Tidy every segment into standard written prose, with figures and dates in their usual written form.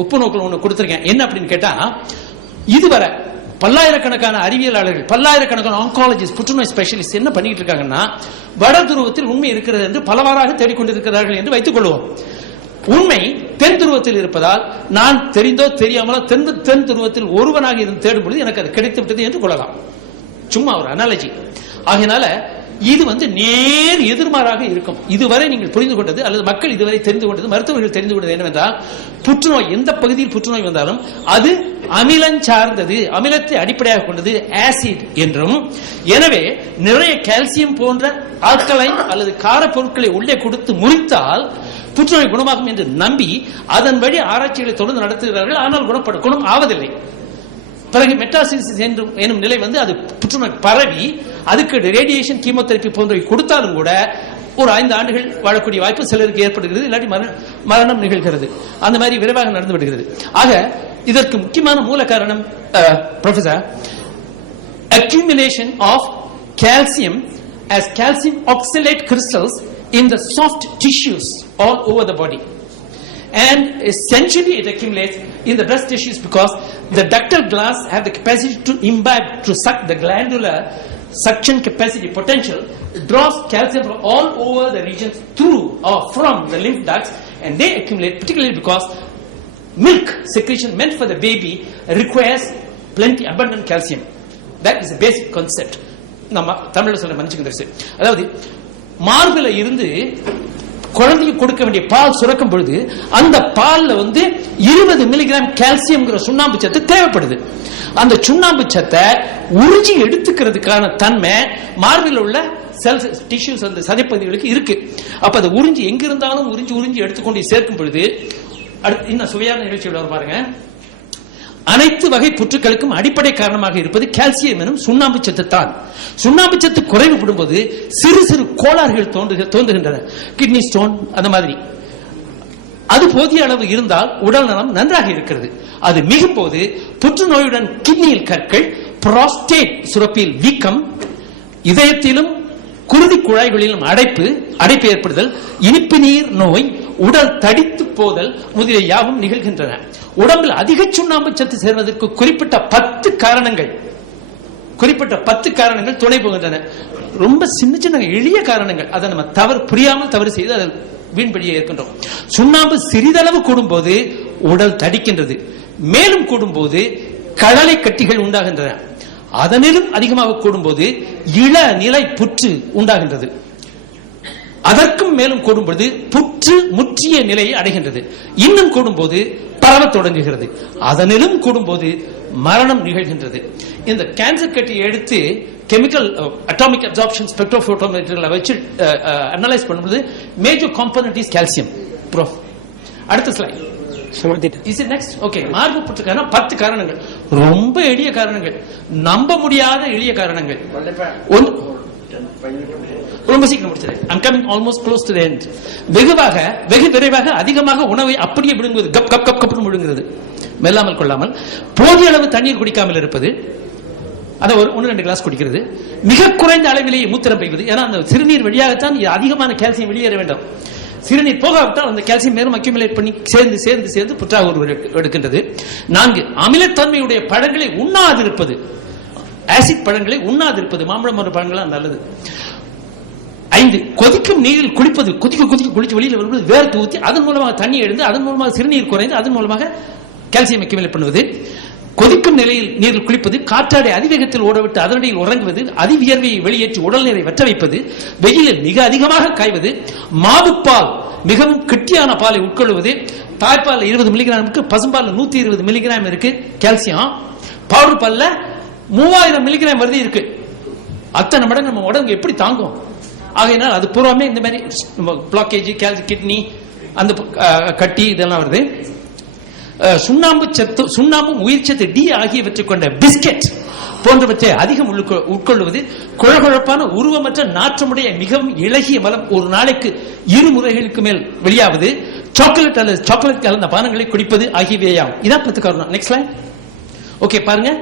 ஒப்பு நோக்கில் ஒன்று கொடுத்திருக்கேன். என்ன அப்படின்னு கேட்டா, இதுவரை பல்லாயிரக்கணக்கான அறிவியலாளர்கள், பல்லாயிரக்கணக்கான ஆங்காலஜிஸ்ட், புற்றுநோய் ஸ்பெஷலிஸ்ட் என்ன பண்ணிட்டு இருக்காங்கன்னா, வட துருவத்தில் உண்மை இருக்கிறது என்று பலவாறாக தேடிக்கொண்டிருக்கிறார்கள் என்று வைத்துக் கொள்வோம். உண்மை தென் துருவத்தில் இருப்பதால் நான் தெரிந்தோ தெரியாமலோ தென் துருவத்தில் ஒருவனாக இருந்து தேடும் பொழுது எனக்கு அது கிடைத்து விட்டது என்று கொள்ளலாம். சும்மா ஒரு அனாலஜி. ஆகையினால இது நேர் எதிர்மாறாக இருக்கும். இதுவரை நீங்கள் புரிந்து கொண்டது அல்லது மக்கள் இதுவரை தெரிந்து கொண்டது, மருத்துவர்கள் தெரிந்து கொண்டது என்னவென்றால், புற்றுநோய் எந்த பகுதியில் புற்றுநோய் வந்தாலும் அது அமிலம் சார்ந்தது, அமிலத்தை அடிப்படையாக கொண்டது, ஆசிட் என்றும், எனவே நிறைய கால்சியம் போன்ற ஆல்கலைன் அல்லது கார பொருட்களை உள்ளே கொடுத்து முறித்தால் புற்றுநோய் குணமாகும் என்று நம்பி அதன் வழி ஆராய்ச்சிகளை தொடர்ந்து நடத்துகிறார்கள். ஆனால் குணம் ஆவதில்லை. பிறகு மெட்டாசிஸ் எனும் நிலை அது புற்றுநோய் பரவி அதுக்கு ரேடியேஷன், கீமோதெரபி போன்றவை கொடுத்தாலும் கூட ஒரு 5 ஆண்டுகள் வாழக்கூடிய வாய்ப்பு சிலருக்கு ஏற்படுகிறது, இல்லாட்டி மரணம் நிகழ்கிறது. அந்த மாதிரி விரைவாக நடந்து விடுகிறது. ஆக இதற்கு முக்கியமான மூல காரணம் professor, accumulation of calcium as calcium oxalate crystals in the soft tissues all over the body. And essentially it accumulates in the breast tissues because the ductal glass have the capacity to imbibe, to suck the glandular suction capacity potential, draws calcium from all over the regions through or from the lymph ducts, and they accumulate particularly because milk secretion meant for the baby requires plenty abundant calcium. That is a basic concept. நம்ம தமிழ்ல சொல்ல மன்னிச்சுங்க. அதாவது மார்பில இருந்து குழந்தைக்கு கொடுக்க வேண்டிய பால் சுரக்கும் பொழுது அந்த பால்ல 20 மில்லிகிராம் கால்சியம் சுண்ணாம்பு சத்து தேவைப்படுது. அந்த சுண்ணாம்பு சத்தை உறிஞ்சி எடுத்துக்கிறதுக்கான தன்மை மார்பில் உள்ள செல்ஸ், டிஷ்யூஸ், அந்த சதைப்பகுதிகளுக்கு இருக்கு. அப்ப அதை உறிஞ்சி எங்கிருந்தாலும் உறிஞ்சி எடுத்துக்கொண்டு சேர்க்கும் பொழுது இன்னும் சுவையான நிகழ்ச்சியோட பாருங்க. அனைத்து வகை புற்றுகளுக்கும் அடிப்படை காரணமாக இருப்பது கால்சியம் எனும் சுண்ணாம்பு சத்து தான். சுண்ணாம்பு சத்து குறைவுபடும் போது சிறு சிறு கோளாறுகள் தோன்றுகின்றன. கிட்னி ஸ்டோன் அந்த மாதிரி. அது போதிய அளவு இருந்தால் உடல் நலம் நன்றாக இருக்கிறது. அது மிகும் போது புற்றுநோயுடன் கிட்னியில் கற்கள், புரோஸ்டேட் சுரப்பியில் வீக்கம், இதயத்திலும் குருதி குழாய்களிலும் அடைப்பு ஏற்படுதல், இனிப்பு நீர் நோய், உடல் தடித்து போதல் முதலிய யாவும் நிகழ்கின்றன. உடம்பில் அதிக சுண்ணாம்பு சத்து சேர்வதற்கு குறிப்பிட்ட 10 காரணங்கள் துணை போகின்றன. ரொம்ப சின்ன எளிய காரணங்கள். அதை நம்ம புரியாமல் தவறு செய்து அதில் வீண்படியே இருக்கின்றோம். சுண்ணாம்பு சிறிதளவு கூடும்போது உடல் தடிக்கின்றது. மேலும் கூடும்போது கடலை கட்டிகள் உண்டாகின்றன. அதனிலும் அதிகமாக கூடும்போது இளநிலை புற்று உண்டாகின்றது. அதற்கும் மேலும் கூடும்போது புற்று முற்றிய நிலையை அடைகின்றது. இன்னும் கூடும்போது பரவத் தொடங்குகிறது. அதனிலும் கூடும்போது மரணம் நிகழ்கின்றது. இந்த கேன்சர் கட்டி எடுத்து கெமிக்கல் அட்டாமிக் அப்சார்ப்ஷன் ஸ்பெக்ட்ரோபோட்டோமெட்ரிகளை வச்சு அனலைஸ் பண்ணும்போது மேஜர் காம்போனன்ட் இஸ் கால்சியம். அடுத்த ஸ்லைட். மார்பு புற்றுக்கான 10 காரணங்கள். ரொம்ப எளிய காரணங்கள், நம்ப முடியாத எளிய காரணங்கள். ரொம்ப சீக்கிரம் முடிச்சிடுறேன். I'm coming almost close to the end. வெகு விரைவாக அதிகமாக உணவை அப்படியே விழுங்குவது, கப் விழுங்குறது, மெல்லாமல் கொள்ளாமல். போதிய அளவு தண்ணீர் குடிக்காமல் இருப்பது, அதை 1-2 கிளாஸ் குடிக்கிறது. மிக குறைந்த அளவிலேயே மூத்திரம் பெய்வது. ஏன்னா அந்த சிறுநீர் வழியாகத்தான் அதிகமான கால்சியம் வெளியேற வேண்டும். சிறுநீர் போகாவிட்டால் அந்த கால்சியம் மேலும் அக்யூமுலேட் பண்ணி சேர்ந்து புற்றாக எடுக்கின்றது. 4, அமிலத்தன்மையுடைய பழங்களை உண்ணாதிருப்பது, ஆசிட் பழங்களை உண்ணாதிருப்பது, மாம்பழம் போன்ற பழங்கள் நல்லது. 5, கொதிக்கும் நீரில் குளிப்பது. குளிச்சு வெளியில் வரும்போது வேர்த்து ஊற்றி அதன் மூலமாக தண்ணி எழுந்து அதன் மூலமாக சிறுநீர் குறைந்து அதன் மூலமாக கால்சியம் அக்யூமுலேட் பண்ணுவது. கொதிக்கும் நிலையில் நீரில் குளிப்பது, காற்றாடை அதிவேகத்தில் ஓடவிட்டு அதனடியில் உறங்குவது, அதிவியர்வையை வெளியேற்றி உடல் நீரை வற்ற வைப்பது, வெயிலில் மிக அதிகமாக காய்வது, மாவுப்பால் மிகவும் கெட்டியான பாலை உட்கொள்வது. தாய்ப்பால் 20 மில்லிகிராம் இருக்கு, பசும்பால் 120 மில்லிகிராம் இருக்கு கால்சியம். பவுடர் பால்ல 3000 மில்லிகிராம் வருது இருக்கு. அத்தனை மடங்கு நம்ம உடம்பு எப்படி தாங்கும்? ஆகையினால் அது பூர்வமே இந்த மாதிரி பிளாக்கேஜ், கிட்னி, அந்த கட்டி இதெல்லாம் வருது. சுண்ணாம்பும் உயிர் சத்து டி ஆகியவற்றை கொண்ட பிஸ்கெட் போன்றவற்றை அதிகம் உட்கொள்வது, குழகுழப்பான உருவமற்ற நாற்றமுடைய மிகவும் இளகிய மலம் ஒரு நாளைக்கு 2 முறைகளுக்கு மேல் வெளியாவது, சாக்லேட் அல்லது சாக்லேட் கலந்த பானங்களை குடிப்பது ஆகியவையாம். இதான் 10 காரணம். Next line. ஓகே, பாருங்க.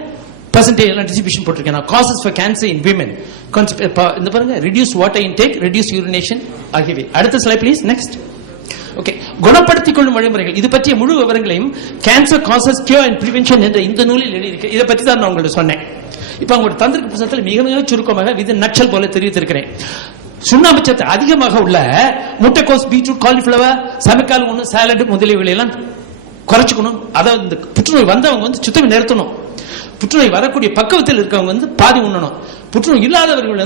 percentage எல்லாம் டிஸ்ட்ரிபியூஷன் போட்டிருக்கேன். Causes for cancer in women இந்த பாருங்க, reduce water intake, reduce urination ஆகியவை. அடுத்த ஸ்லைட் ப்ளீஸ். நெக்ஸ்ட். ஓகே, குணப்படுத்திக் கொள்ளும் வழிமுறைகள் இது பற்றிய முழு விவரங்களையும் cancer causes cure and prevention என்ற இந்த நூலில் எழுதியிருக்கு. இதை பற்றி தான் நான் உங்களுக்கு சொன்னேன். இப்ப உங்களோட தந்திர புத்தகத்தில் மிக மிக சுருக்கமாக இது நச்சல் போல தெரிவித்திருக்கிறேன். சுண்ணாம்பு சத்து அதிகமாக உள்ள முட்டைக்கோஸ், பீட்ரூட், காலிஃபிளவர், சமைக்கால் ஒண்ணு, சாலட் முதலியவைகளை எல்லாம் குறைச்சுக்கணும். அதாவது இந்த புற்றுநோய் வந்தவங்க சுத்தம் நிறுத்தணும். புற்றுநோய் வரக்கூடிய பக்குவத்தில் இருக்கவங்க பாதி உண்ணணும். புற்றுநோய் இல்லாதவர்கள்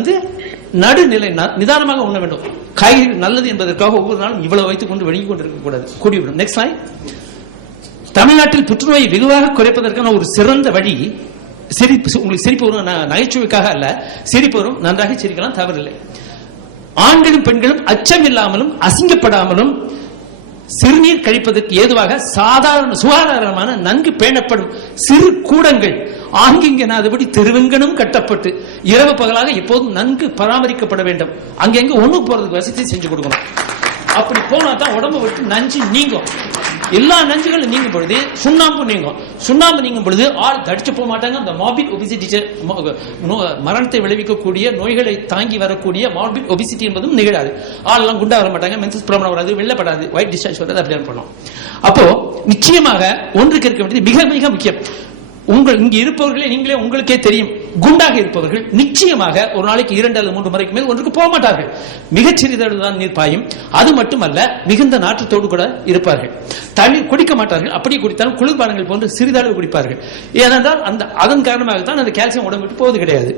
நடுநிலை நிதானமாக உண்ண வேண்டும். காய்கறி நல்லது என்பதற்காக ஒவ்வொரு நாளும் இவ்வளவு வைத்துக் கொண்டு வெளியே கொண்டு இருக்க கூடாது, கூடிவிடும். Next line. தமிழ்நாட்டில் புற்றுநோயை வெகுவாக குறைப்பதற்கான ஒரு சிறந்த வழி சிரிப்பு. உங்களுக்கு சிரிப்பு வரும், நகைச்சுவைக்காக அல்ல, சிரிப்பு வரும், நன்றாக சிரிக்கலாம், தவறில்லை. ஆண்களும் பெண்களும் அச்சம் இல்லாமலும் அசிங்கப்படாமலும் சிறுநீர் கழிப்பதற்கு ஏதுவாக சாதாரண சுகாதாரமான நன்கு பேணப்படும் சிறு கூடங்கள் ஆங்கிங்கனாதபடி தெருவெங்கனும் கட்டப்பட்டு இரவு பகலாக எப்போதும் நன்கு பராமரிக்கப்பட வேண்டும். அங்கெங்க ஒண்ணு போறதுக்கு வசதி செஞ்சு கொடுக்கணும். அப்படி போனா தான் உடம்பு விட்டு நஞ்சு நீங்கும். எல்லா நஞ்சுகளும் நீங்கும் பொழுது சுண்ணாம்பு நீங்கும். சுண்ணாம்பு நீங்கும் பொழுது ஆள் தடிச்சு போக மாட்டாங்க. அந்த மார்பிட் ஒபிசிட்டி, மரணத்தை விளைவிக்கக்கூடிய நோய்களை தாங்கி வரக்கூடிய மார்பிட் ஒபிசிட்டி என்பதும் நிகழாது. ஆள் எல்லாம் குண்டா வர மாட்டாங்க, மென்சஸ் ப்ராப்ளம் வராது, வெள்ளப்படாது, ஒயிட் டிஸ்சார்ஜ் வராது. அப்படி பண்ணணும். அப்போ நிச்சயமாக ஒன்றுக்கு இருக்க வேண்டியது மிக மிக முக்கியம். இங்க இருப்பவர்களே நீங்களே உங்களுக்கே தெரியும், குண்டாக இருப்பவர்கள் நிச்சயமாக ஒரு நாளைக்கு 2 அல்லது 3 முறைக்கு மேல் ஒன்றுக்கு போக மாட்டார்கள். மிகச் சிறிதளவுதான் நீர் பாயும். அது மட்டுமல்ல, மிகுந்த நாற்றத்தோடு கூட இருப்பார்கள். தண்ணீர் குடிக்க மாட்டார்கள். அப்படி குடித்தாலும் குளிர்பானங்கள் போன்று சிறிதளவு குடிப்பார்கள். ஏனென்றால் அதன் காரணமாக தான் அந்த கால்சியம் உடம்பு விட்டு போவது கிடையாது.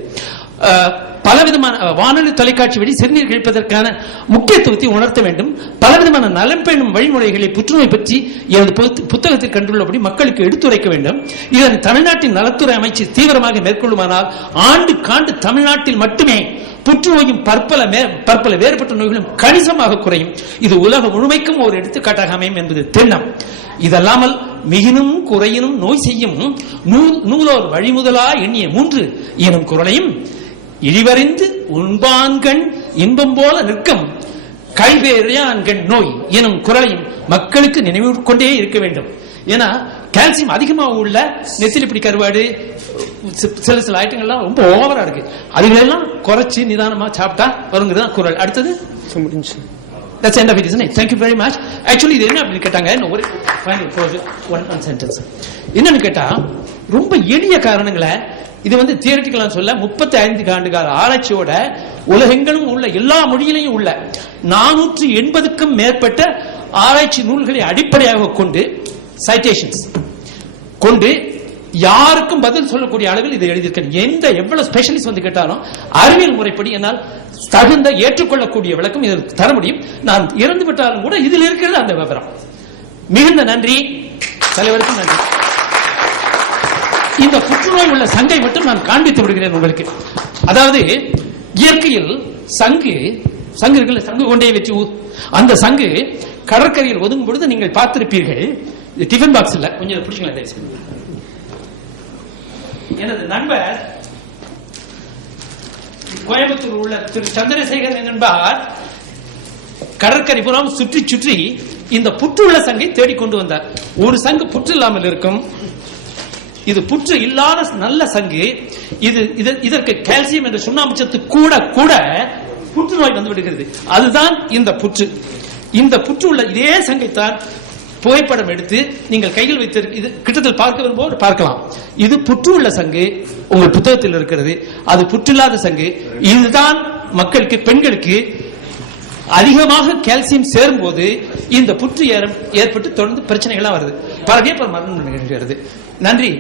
பலவிதமான வானொலி தொலைக்காட்சி வழி சிறுநீர் கழிப்பதற்கான முக்கியத்துவத்தை உணர்த்த வேண்டும். பலவிதமான நலம் பேணும் வழிமுறைகளை புற்றுநோய் பற்றி எனது புத்தகத்தில் கண்டுள்ளபடி மக்களுக்கு எடுத்துரைக்க வேண்டும். இதனை தமிழ்நாட்டின் நலத்துறை அமைச்சு தீவிரமாக மேற்கொள்ளுமானால் ஆண்டுக்காண்டு தமிழ்நாட்டில் மட்டுமே புற்றுநோயும் பற்பல வேறுபட்ட நோய்களும் கணிசமாக குறையும். இது உலகம் முழுமைக்கும் ஒரு எடுத்துக்காட்டாக அமையும் என்பது திண்ணம். இதல்லாமல் மிகினும் குறையினும் நோய் செய்யும் நூலோர் வழிமுதலா எண்ணிய 3 எனும் குரலையும் இழிவறிந்து உண்பான்கண் இன்பம் போல நிற்கும் கைவேறியான்கண் நோய் எனும் குரலையும் மக்களுக்கு நினைவு கொண்டே இருக்க வேண்டும். ஏன்னா கால்சியம் அதிகமாக உள்ள நெத்திலிப்பிடி கருவாடு, சில ஐட்டங்கள்லாம் ரொம்ப ஓவரா இருக்கு. அதுகளெல்லாம் குறைச்சு நிதானமா சாப்பிட்டா வருங்கிறது குரல். அடுத்தது That's the end of it, isn't it? Thank you very much. Actually, இது என்ன அப்படின்னு கேட்டாங்க, ஒரு final one sentence. என்னன்னு கேட்டா, ரொம்ப எளிய காரணங்களை இது தியரிட்டிக்கலா சொல்ல 35 ஆண்டு கால ஆராய்ச்சியோட உலகெங்கிலும் உள்ள எல்லா மொழியிலையும் உள்ள 480க்கும் மேற்பட்ட ஆராய்ச்சி நூல்களை அடிப்படையாக கொண்டு சைட்டேஷன்ஸ் கொண்டு யாருக்கும் பதில் சொல்லக்கூடிய அளவில் இதை எழுதியிருக்க. எவ்வளவு ஸ்பெஷலிஸ்ட் கேட்டாலும் அறிவியல் முறைப்படி என்னால் தகுந்த ஏற்றுக்கொள்ளக்கூடிய விளக்கம் இதற்கு தர முடியும். நான் இறந்து விட்டாலும் கூட இதில் இருக்கிறது அந்த விவரம். மிகுந்த நன்றி தலைவருக்கும் நன்றி. இந்த புற்றுநோய் உள்ள சங்கை மட்டும் நான் காண்பித்து விடுகிறேன் உங்களுக்கு. அதாவது இயற்கையில் சங்கு இருக்குல்ல, சங்கு கொண்டே வச்சு அந்த சங்கு கடற்கரையில் ஒதுங்கும் பொழுது நீங்கள் பார்த்திருப்பீர்கள். டிஃபன் பாக்ஸ் இல்ல, கொஞ்சம் பிடிச்சிங்களா? எனது நண்பர் கோயம்புத்தூர் உள்ள திரு சந்திரசேகரன் என்பார் கடற்கரை புறம் சுற்றி சுற்றி இந்த புற்றுள்ள சங்கை தேடிக்கொண்டு வந்தார். ஒரு சங்கு புற்று இல்லாமல் இருக்கும், இது புற்று இல்லாத நல்ல சங்கு. இதற்கு கால்சியம் என்ற சுண்ணாம்பு சத்து கூட கூட புற்றுநோய் வந்து விடுகிறது. அதுதான் இந்த புற்று. இந்த புற்று உள்ள இதே சங்கைத்தான் புகைப்படம் எடுத்து நீங்கள் கையில் வைத்திருக்க, இது கிட்டத்தில் பார்க்க வரும்போது பார்க்கலாம். இது புற்று உள்ள சங்கு உங்கள் புத்தகத்தில் இருக்கிறது. அது புற்றில்லாத சங்கு. இதுதான் மக்களுக்கு, பெண்களுக்கு அதிகமாக கால்சியம் சேரும் போது இந்த புற்று ஏற்பட்டு தொடர்ந்து பிரச்சனைகள்லாம் வருது. பல மரணம் நிகழ்கிறது. நன்றி.